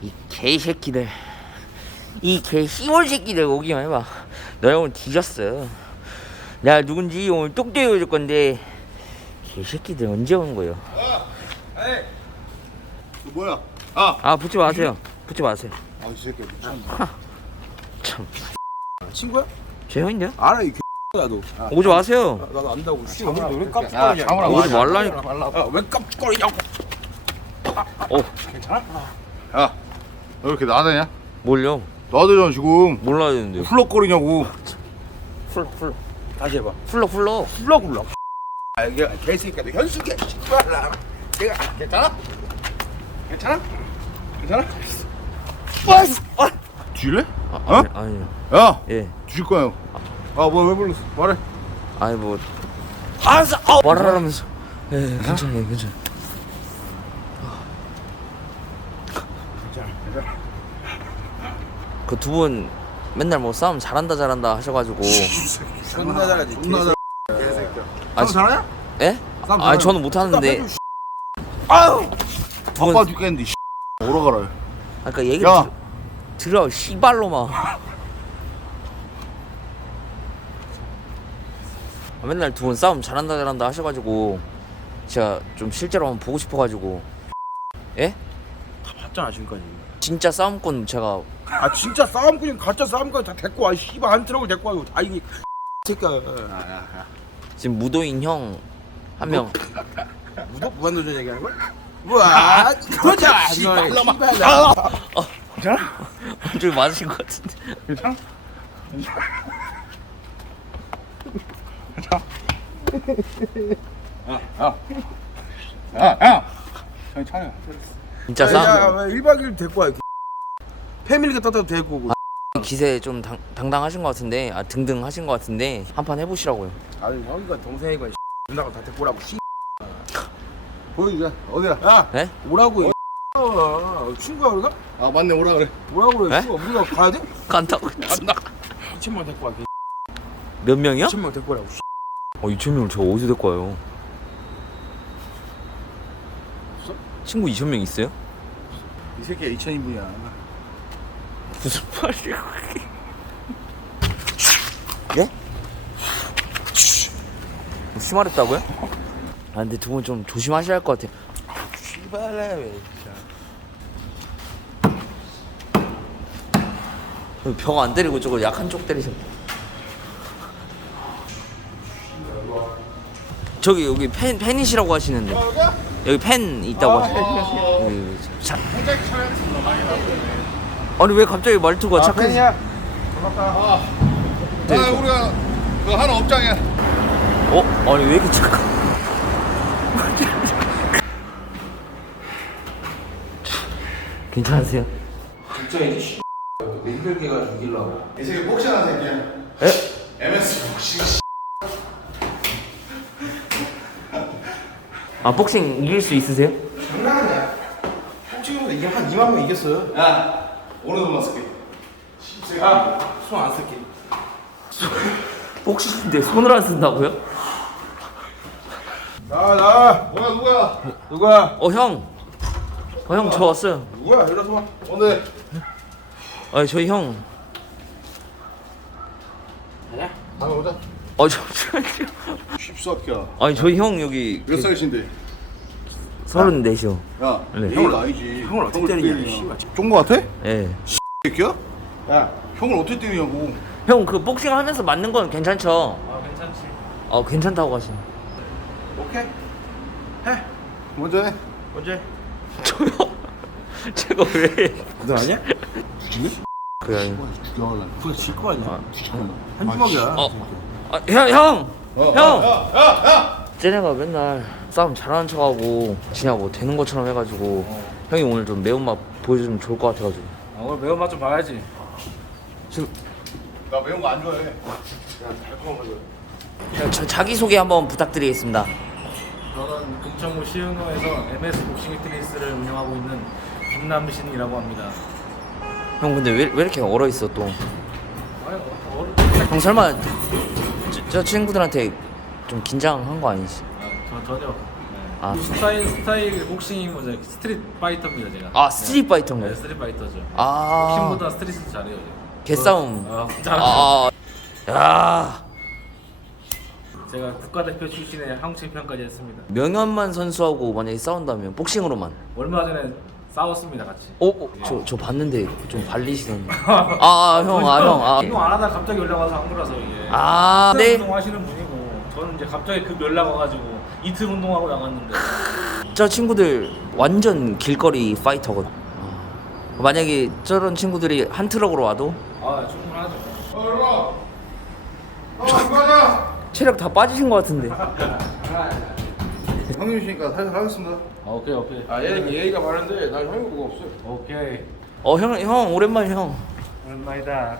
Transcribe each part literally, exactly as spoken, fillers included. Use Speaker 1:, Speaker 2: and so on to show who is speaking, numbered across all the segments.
Speaker 1: 이 개새끼들, 이 개 씨몰 새끼들 오기만 해봐. 너희 오늘 뒤졌어. 내가 누군지 오늘 똑똑히 보여줄 건데 개새끼들 언제 오는 거예요?
Speaker 2: 아, 에이, 너 뭐야? 아,
Speaker 1: 아 붙지 마세요. 붙지 마세요.
Speaker 2: 아, 이 새끼 미쳤네.
Speaker 1: 참,
Speaker 3: 친구야?
Speaker 1: 제 형인데요?
Speaker 3: 알아 이 X야 너. 아,
Speaker 1: 오지 마세요.
Speaker 3: 나도 안다고. 씨, 너 왜
Speaker 2: 야,
Speaker 3: 깜짝거리냐?
Speaker 2: 장훈아,
Speaker 1: 오지
Speaker 2: 와.
Speaker 1: 말라니까.
Speaker 3: 야, 왜 깜짝거리냐고?
Speaker 1: 어,
Speaker 2: 야, 너 왜 이렇게 나대냐?
Speaker 1: 뭘요?
Speaker 2: 나대잖아 지금.
Speaker 1: 몰라야 되는데요.
Speaker 2: 훌럭거리냐고.
Speaker 1: 훌럭 훌럭
Speaker 3: 다시 해봐.
Speaker 1: 훌럭 훌럭.
Speaker 3: 훌럭훌럭. 아 이게 개새끼야. 너 현숙이야. 씨발라. 내가 괜찮아? 괜찮아? 괜찮아?
Speaker 2: 아, 뒤질래?
Speaker 1: 아,
Speaker 2: 어?
Speaker 1: 아니, 아니요.
Speaker 2: 야,
Speaker 1: 예.
Speaker 2: 뒤질 거야. 아, 뭐 왜 불렀어? 말해.
Speaker 1: 아니 뭐. 알았어. 어. 말하라면서. 예, 예, 괜찮아, 예, 괜찮아. 그 두 분 맨날 뭐 싸움 잘한다 잘한다 하셔가지고.
Speaker 3: 존나 잘하지.
Speaker 2: 존나 잘.
Speaker 3: 개새끼야.
Speaker 1: 아,
Speaker 3: 싸움 잘하냐?
Speaker 1: 예?
Speaker 3: 싸움
Speaker 1: 아,
Speaker 3: 잘하냐?
Speaker 1: 저는 못 하는데.
Speaker 3: 아유.
Speaker 1: 두 분.
Speaker 2: 아빠 죽겠는데. 씨. 오러 가라.
Speaker 1: 아까 얘기
Speaker 2: 야.
Speaker 1: 들, 들어 씨발로마. 아, 맨날 두 분 싸움 잘한다 잘한다 하셔가지고 제가 좀 실제로 한번 보고 싶어가지고. 예?
Speaker 3: 다 봤잖아 지금까지.
Speaker 1: 진짜 싸움꾼 제가.
Speaker 3: 아 진짜 싸움꾼이 가짜 싸움꾼 다 데리고 와. 씨발 한 트럭을 데리고 와고 다행히. 새끼야.
Speaker 1: 지금 무도인 형 한 명.
Speaker 3: 무도 무한도전 얘기하는 거야? 우와. 그러자. 씨발놈아. 씨발놈아.
Speaker 2: 괜찮아?
Speaker 1: 좀 맞으신 것 같은데.
Speaker 2: 괜찮아? 야, 야, 야, 야, 저기 차려.
Speaker 1: 진짜 싸움.
Speaker 3: 야왜 일 박 이 일 데리고 와. 패밀리가 떴다도 데리고 오고.
Speaker 1: 기세 좀 당, 당당하신 것 같은데, 아 등등하신 것 같은데 한 판 해보시라고요.
Speaker 3: 아니 형이가 동생이가 누나가 다 데리고 오라고. 씨.
Speaker 2: 보여주자. 어디야?
Speaker 3: 야
Speaker 1: 네?
Speaker 3: 오라고. 어, 친구야 우리가?
Speaker 2: 아, 맞네. 오라 그래.
Speaker 3: 오라고 그래.
Speaker 1: 에?
Speaker 3: 친구가 우리가 가야 돼?
Speaker 1: 간다고.
Speaker 3: 이천 명 데리고 와.
Speaker 1: 몇 명이요?
Speaker 3: 이천 명 데리고 오라고.
Speaker 1: 어, 이천 명을 제가 어디서 데리고 와요?
Speaker 3: 없어?
Speaker 1: 친구 이천 명 있어요?
Speaker 3: 이 새끼야 이천 인분이야.
Speaker 1: 무슨 말이야? 예? 뭐 심하랬다고요? 아 근데 두 분 좀 조심하셔야 할 것 같아요.
Speaker 3: 씨발래 왜 진짜.
Speaker 1: 벽 안 때리고 저거 약한 쪽 때리셨네. 저기 여기 팬 팬이시라고 하시는데 여기 팬 있다고 하시는데 여기 자, 아니 왜 갑자기 말투가 착한?
Speaker 3: 팬이야?
Speaker 2: 아, 우리가 그 하나 업장이야.
Speaker 1: 어? 아니 왜 이렇게 착한? 괜찮으세요?
Speaker 3: 진짜 이제 씨. 왜 힘들게가 죽이려고.
Speaker 2: 이 새끼 복싱하는 새끼야.
Speaker 1: 에?
Speaker 2: 엠에스 복싱.
Speaker 1: 아 복싱 이길 수 있으세요?
Speaker 3: 장난이야. 솔직히 이게 한 이만 명 이겼어요.
Speaker 2: 야, 오늘 돈만 쓸게.
Speaker 3: 야, 손 안 쓸게.
Speaker 1: 복싱인데 손을 안 쓴다고요?
Speaker 3: 나, 나.
Speaker 2: 뭐야, 누구야?
Speaker 3: 누구야?
Speaker 1: 어 형. 어 형 저 왔어요.
Speaker 3: 누구야? 일어서 와.
Speaker 2: 오늘
Speaker 1: 아 저희 형.
Speaker 3: 아니야?
Speaker 2: 다음에 오자.
Speaker 1: 어 잠시만요.
Speaker 2: 십사키야.
Speaker 1: 아니 저희 형 여기
Speaker 2: 몇 살이신데?
Speaker 1: 서른넷이요.
Speaker 2: 야,
Speaker 1: 네.
Speaker 2: 형을 나이지.
Speaker 3: 형을 어떻게 때리냐, 씨발.
Speaker 2: 쫑거 같아?
Speaker 1: 예.
Speaker 2: 새끼야?
Speaker 3: 야.
Speaker 2: 형을 어떻게 때리냐고.
Speaker 1: 형 그 복싱 하면서 맞는 건 괜찮죠?
Speaker 3: 아, 괜찮지.
Speaker 1: 어 괜찮다고 하시네.
Speaker 3: 오케이. 해.
Speaker 2: 먼저 해.
Speaker 3: 언제?
Speaker 1: 저요? 제가 왜?
Speaker 3: 너 아니야?
Speaker 1: 그래.
Speaker 2: 죽여갈라.
Speaker 3: 그거 질거 아니야?
Speaker 2: 뒤집어라.
Speaker 3: 한 주먹이야.
Speaker 1: 어. 아, 형 형.
Speaker 2: 어,
Speaker 1: 형.
Speaker 2: 야, 야, 야.
Speaker 1: 쟤네가 맨날 싸움 잘하는 척하고 지냐 뭐 되는 것처럼 해가지고 형이 오늘 좀 매운맛 보여주면 좋을 것 같아가지고.
Speaker 4: 아, 오늘 매운맛 좀 봐야지.
Speaker 1: 지금
Speaker 2: 나 매운 거 안 좋아해.
Speaker 1: 형, 저 자기 소개 한번 부탁드리겠습니다.
Speaker 4: 저는 금천구 시흥로에서 엠에스 복싱 피트니스를 운영하고 있는 김남신이라고 합니다.
Speaker 1: 형 근데 왜, 왜 이렇게 얼어 있어 또?
Speaker 4: 아유, 어른,
Speaker 1: 형 설마 저, 저 친구들한테 좀 긴장한 거 아니지?
Speaker 4: 아, 저 전혀. 네.
Speaker 1: 아,
Speaker 4: 스타일 스타일 복싱이 뭐죠? 스트릿 파이터입니다 제가.
Speaker 1: 아 스트릿
Speaker 4: 네,
Speaker 1: 파이터인가요?
Speaker 4: 스트릿 파이터죠.
Speaker 1: 아,
Speaker 4: 복싱보다 스트릿을 잘해요. 제가.
Speaker 1: 개싸움.
Speaker 4: 어, 잘하죠.
Speaker 1: 아, 야,
Speaker 4: 제가 국가대표 출신의 한국 챔피언까지 했습니다.
Speaker 1: 명현만 선수하고 만약에 싸운다면 복싱으로만.
Speaker 4: 얼마 전에 싸웠습니다 같이.
Speaker 1: 어, 어 저, 저 봤는데 좀 발리시던데. 아, 아, 형, 아, 형, 아.
Speaker 4: 운동 안 하다 갑자기 연락 와서 한 거라서 이게.
Speaker 1: 아, 네.
Speaker 4: 운동 하시는 분이고 저는 이제 갑자기 그 연락 와가지고 이틀 운동하고 나갔는데.
Speaker 1: 저 친구들 완전 길거리 파이터거든. 아, 만약에 저런 친구들이 한 트럭으로 와도
Speaker 4: 아 충분하죠.
Speaker 3: 어, 일로 와. 어, 이거 하자.
Speaker 1: 체력 다 빠지신 것 같은데.
Speaker 3: 형님이시니까 살살 하겠습니다.
Speaker 4: 아, 오케이 오케이.
Speaker 3: 아, 얘는 예의가 많은데 난 형이 그거 없어요.
Speaker 4: 오케이.
Speaker 1: 어, 형, 형 오랜만에 형.
Speaker 4: 오랜만이다.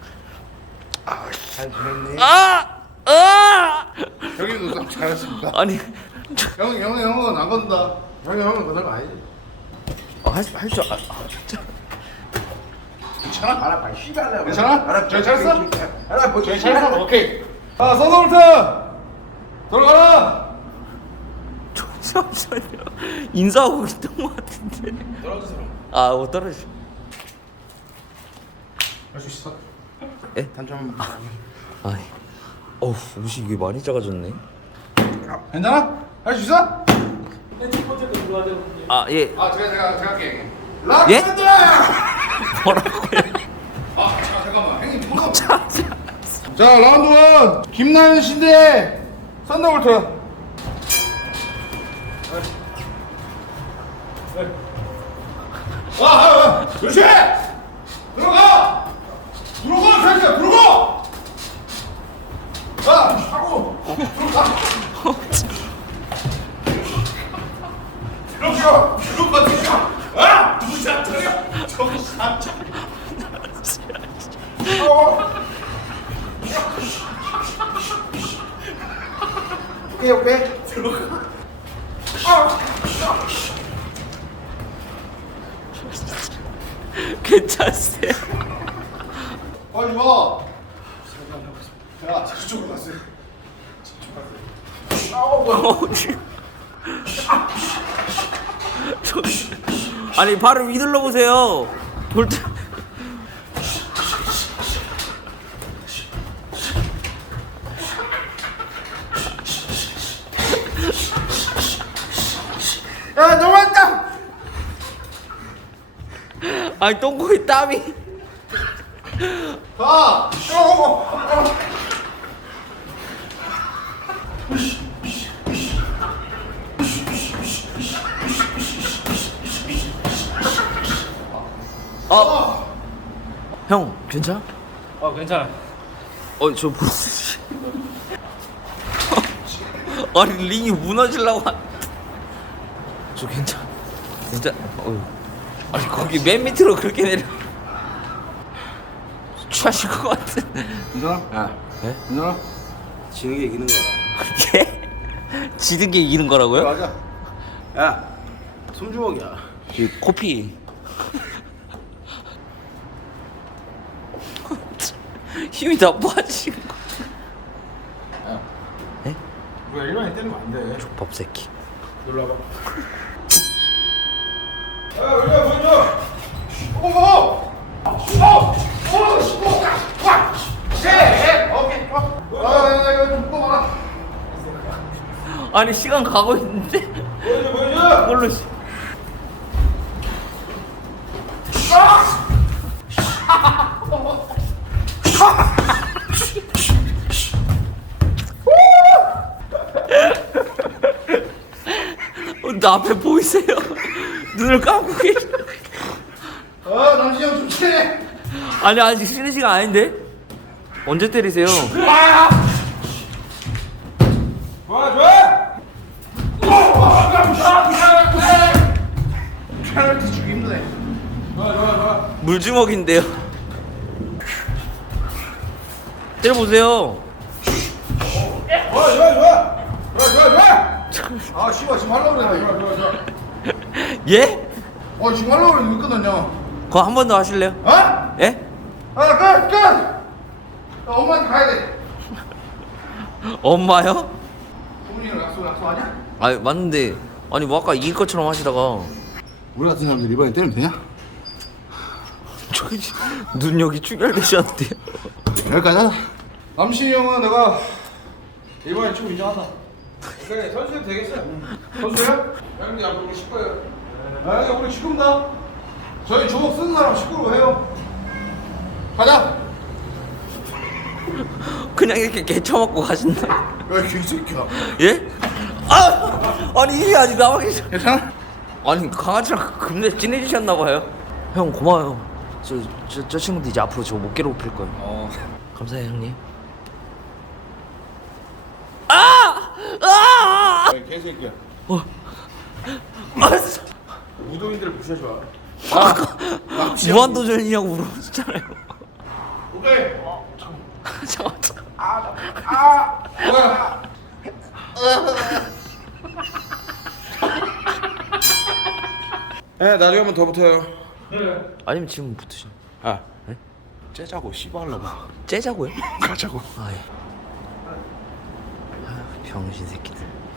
Speaker 4: 잘 지냈니?
Speaker 1: 아, 아,
Speaker 3: 형님도 참 잘하십니다.
Speaker 1: 아니,
Speaker 3: 형, 형은 형은 안 건다. 형이 형은 건들 거 아니지.
Speaker 1: 할할 줄. 아,
Speaker 3: 괜찮아? 알아, 씨발. 괜찮아? 알아, 저기 잘했어? 알아, 뭐 저기
Speaker 4: 잘했어?
Speaker 3: 오케이. 자, 서드볼트 들어가라.
Speaker 1: 잠시만요. 인사하고 있던 것 같은데.
Speaker 3: 떨어지세요.
Speaker 1: 아, 못 떨어지.
Speaker 3: 할 수 있어?
Speaker 1: 에?
Speaker 3: 단점.
Speaker 1: 아, 어우, 옷이 이게 많이 작아졌네.
Speaker 3: 괜찮아? 할 수 있어?
Speaker 4: 첫 번째 거 누가 되는지.
Speaker 1: 아, 예.
Speaker 3: 아, 제가 제가 제가 할게.
Speaker 1: 예?
Speaker 3: 락밴드!
Speaker 1: 뭐라고요?
Speaker 3: 아, 자, 잠깐만. 형님 뭐가?
Speaker 1: 자, 자.
Speaker 3: 자, 라운드 원. 김나연 씨대 썬더볼트. 와, 와, 와. 그렇지. 들어가. 들어가, 새끼야, 들어가. 자, 하고 들어가. 들어가, 들어가, 들어가. 아, 무시한 들어가. 정신 안 차려. 어. 오케이, 오케이. 들어가. 아.
Speaker 1: 괜찮으세요?
Speaker 3: 빨리 와. 야, 저쪽으로 갔어요. 아우, 뭐야.
Speaker 1: 어, 지금. 저- 아니 발을 휘둘러 보세요. 돌 때.
Speaker 3: 야, 너무 했다.
Speaker 1: 아니 똥꼬에 땀이.
Speaker 3: 가. 어, 어.
Speaker 1: 어. 형 괜찮아?
Speaker 4: 어 괜찮아.
Speaker 1: 어 저 무슨. 아니 링이 무너지려고. 한... 저 괜찮아. 진짜. 어. 아니 거기 맨 밑으로 그렇게 내려. 취하실 것 같은.
Speaker 3: 괜찮아? 야,
Speaker 1: 예?
Speaker 3: 괜찮아? 지는 게 이기는 거야.
Speaker 1: 예? 지는 게 이기는 거라고요?
Speaker 3: 맞아. 야, 손주먹이야.
Speaker 1: 그 코피. 힘이 다 빠지는 거.
Speaker 3: 야,
Speaker 1: 예?
Speaker 3: 우리가 일반인 때리면 안 돼.
Speaker 1: 법 새끼.
Speaker 3: 놀러 와봐. 야, 여기야 보여줘. 어머. 어, 어, 어, 와. 예, 오케이. 어. 아, 나 이거 좀 뽑아라.
Speaker 1: 아니 시간 가고 있는데.
Speaker 3: 보여줘, 보여줘.
Speaker 1: 그걸로 씨. 어, 나 앞에 보이세요? 눈을 감고 계시.
Speaker 3: 아, 남시 형좀 치네.
Speaker 1: 아니 아직 쉬는 시간 아닌데? 언제 때리세요?
Speaker 3: 좋아, 좋아. 페널티 주기 힘드네. 좋아, 좋아, 좋아.
Speaker 1: 물주먹인데요. 때려보세요.
Speaker 3: 좋아, 좋아, 좋아. 좋아, 좋아, 좋아. 아, 씨발, 지금 하려고 그랬네. 좋아, 좋아, 좋아.
Speaker 1: 예?
Speaker 3: 어, 지금 하려고 그랬는데 왜 끝났냐?
Speaker 1: 그거 한 번 더 하실래요?
Speaker 3: 어?
Speaker 1: 예?
Speaker 3: 아, 끝, 끝. 나 엄마한테 가야 돼.
Speaker 1: 엄마요?
Speaker 3: 부모님이랑 약속, 약속 아니야?
Speaker 1: 아 맞는데 아니 뭐 아까 이길 것처럼 하시다가
Speaker 3: 우리 같은 사람들 이번에 때리면 되냐?
Speaker 1: 저기 눈 여기 출혈되셨는데요.
Speaker 3: 여기까지 하자.
Speaker 2: 남신이 형은 내가 이번에 좀 인정하다. 그래 선수도 되겠어요. 선수야? 형님 앞으로 우리 식구예요. 아 우리 식구입니다. 저희 주먹 쓰는 사람 식구로 해요. 가자.
Speaker 1: 그냥 이렇게 개쳐맞고 가신다.
Speaker 3: 왜 개새끼야?
Speaker 1: 예? 아! 아니 이게 아직 남아 계셔.
Speaker 3: 괜찮아?
Speaker 1: 아니 강아지랑 금내 친해지셨나 봐요. 형 고마워요. 저, 저, 저 친구도 이제 앞으로 저 못 괴롭힐 거예요.
Speaker 3: 어.
Speaker 1: 감사해요 형님. 아! 아!
Speaker 3: 왜 개새끼야?
Speaker 1: 어. 아!
Speaker 2: 무도인들을 무시하지 마.
Speaker 3: 아,
Speaker 1: 무한도전이냐고 물어보셨잖아요.
Speaker 3: 오케이.
Speaker 1: 잠깐만 잠깐만.
Speaker 2: 뭐야? 네 나중에 한 번 더 붙어요.
Speaker 1: 아니면 지금 붙으시.
Speaker 3: 아, 째자고 씨발라고.
Speaker 1: 째자고요?
Speaker 3: 가자고.
Speaker 1: 아 예. 아휴 병신 새끼들.